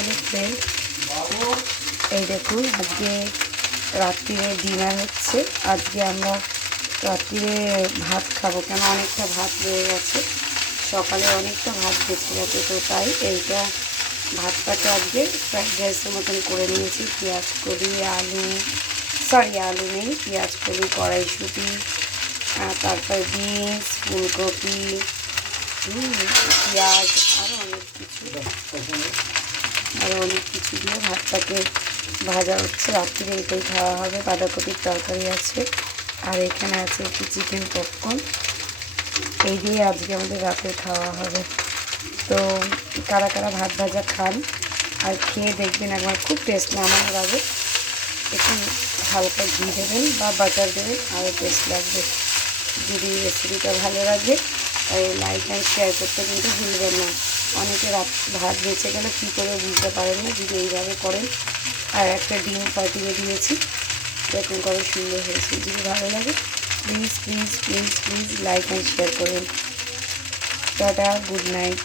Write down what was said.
Hello friend, এই দেখুন আজকে রাত্রিরে ডিনার হচ্ছে। আজকে আমরা রাত্রিরে ভাত খাবো, কেন অনেকটা ভাত রয়ে গেছে, সকালে অনেকটা ভাত বেঁচে গেছে, তো তাই এইটা ভাতটাকে আজকে ফ্রাইড রাইসের মতন করে নিয়েছি। পেঁয়াজ কলি, আলু নেই, পেঁয়াজ কলি, কড়াইশুঁটি, তারপর বিনস, ফুলকপি, পেঁয়াজ, আরও অনেক কিছু দিয়ে ভাতটাকে ভাজা হচ্ছে। রাত্রিরে এটাই খাওয়া হবে। বাঁধাকপির তরকারি আছে, আর এখানে আছে একটু চিকেন পপকর্ন। এই দিয়ে আজকে আমাদের রাতে খাওয়া হবে। তো কারা কারা ভাত ভাজা খান আর খেয়ে দেখবেন একবার, খুব টেস্ট। নামানোর আগে একটু হালকা ঘি দেবেন বা বাটার দেবেন, আরও টেস্ট লাগবে। যদি রেসিপিটা ভালো লাগে তাই লাইক অ্যান্ড শেয়ার করতে কিন্তু ভুলবেন না। অনেকে ভাত বেঁচে গেলে কী করে বুঝতে পারেন না, যদি এইভাবে করেন। আর একটা ডিম ফাটিয়ে দিয়েছি, এরকম করে সুন্দর হয়েছে। যদি ভালো লাগে please please please please like and share করবেন। Tata, good night.